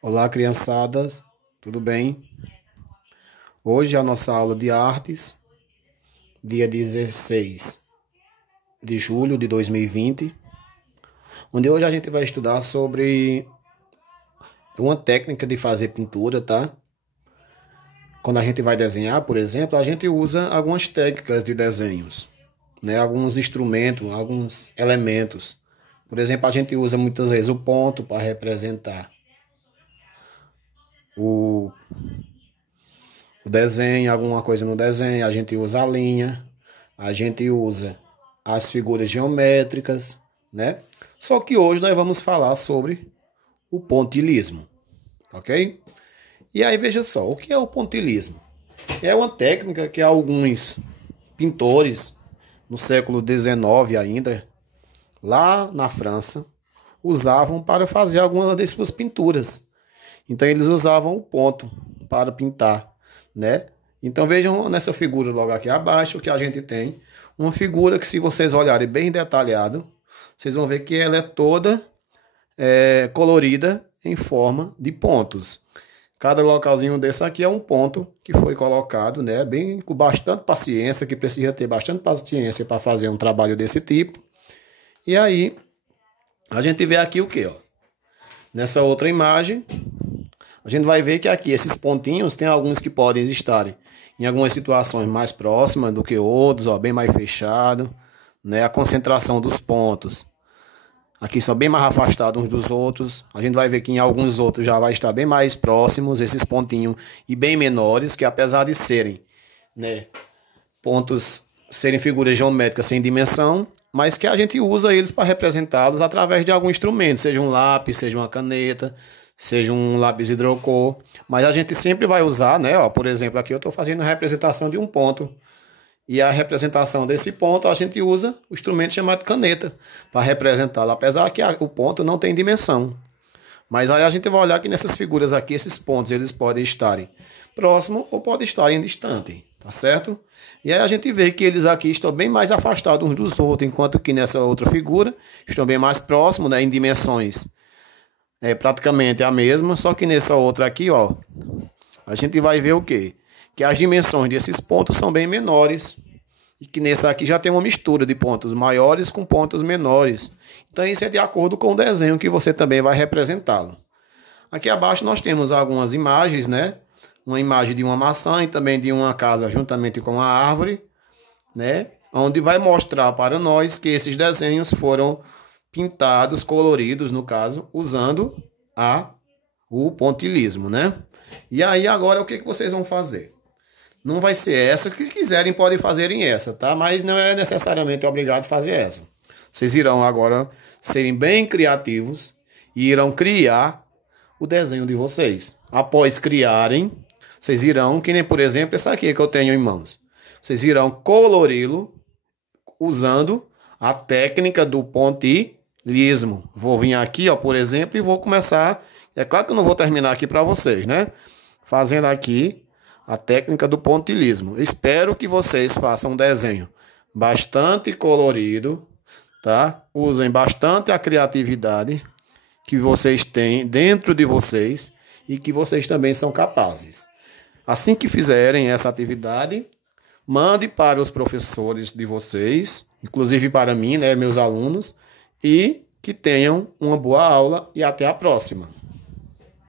Olá, criançadas, tudo bem? Hoje é a nossa aula de artes, dia 16 de julho de 2020, onde hoje a gente vai estudar sobre uma técnica de fazer pintura, tá? Quando a gente vai desenhar, por exemplo, a gente usa algumas técnicas de desenhos, né? Alguns instrumentos, alguns elementos. Por exemplo, a gente usa muitas vezes o ponto para representar o o desenho, alguma coisa no desenho, a gente usa a linha, a gente usa as figuras geométricas, né? Só que hoje nós vamos falar sobre o pontilhismo, ok? E aí veja só, o que é o pontilhismo? É uma técnica que alguns pintores no século XIX ainda, lá na França, usavam para fazer algumas das suas pinturas. Então eles usavam o ponto para pintar, né? Então vejam nessa figura logo aqui abaixo que a gente tem uma figura que, se vocês olharem bem detalhado, vocês vão ver que ela é toda colorida em forma de pontos. Cada localzinho desse aqui é um ponto que foi colocado, né? Bem com bastante paciência, que precisa ter bastante paciência para fazer um trabalho desse tipo. E aí a gente vê aqui o que, ó? Nessa outra imagem, a gente vai ver que aqui esses pontinhos tem alguns que podem estar em algumas situações mais próximas do que outros, ó, bem mais fechado, né? A concentração dos pontos aqui são bem mais afastados uns dos outros. A gente vai ver que em alguns outros já vai estar bem mais próximos esses pontinhos e bem menores, que apesar de serem, né, pontos, serem figuras geométricas sem dimensão, mas que a gente usa eles para representá-los através de algum instrumento, seja um lápis, seja uma caneta, seja um lápis hidrocor, mas a gente sempre vai usar, né? Ó, por exemplo, aqui eu estou fazendo a representação de um ponto. E a representação desse ponto a gente usa o instrumento chamado caneta para representá-lo, apesar que o ponto não tem dimensão. Mas aí a gente vai olhar que nessas figuras aqui, esses pontos, eles podem estarem próximos ou podem estar em distante, tá certo? E aí a gente vê que eles aqui estão bem mais afastados uns dos outros, enquanto que nessa outra figura estão bem mais próximos, né, em dimensões praticamente a mesma, só que nessa outra aqui, ó, a gente vai ver o quê? Que as dimensões desses pontos são bem menores e que nessa aqui já tem uma mistura de pontos maiores com pontos menores. Então isso é de acordo com o desenho que você também vai representá-lo. Aqui abaixo nós temos algumas imagens, né? Uma imagem de uma maçã e também de uma casa juntamente com a árvore, né? Onde vai mostrar para nós que esses desenhos foram pintados, coloridos, no caso, usando o pontilhismo, né? E aí agora o que vocês vão fazer? Não vai ser essa, que quiserem podem fazer em essa, tá? Mas não é necessariamente obrigado a fazer essa. Vocês irão agora serem bem criativos e irão criar o desenho de vocês. Após criarem, vocês irão, que nem por exemplo essa aqui que eu tenho em mãos. Vocês irão colori-lo usando a técnica do pontilhismo. Vou vir aqui, ó, por exemplo, e vou começar. É claro que eu não vou terminar aqui para vocês, né? Fazendo aqui a técnica do pontilhismo. Espero que vocês façam um desenho bastante colorido, tá? Usem bastante a criatividade que vocês têm dentro de vocês e que vocês também são capazes. Assim que fizerem essa atividade, mande para os professores de vocês, inclusive para mim, né, meus alunos, e que tenham uma boa aula e até a próxima.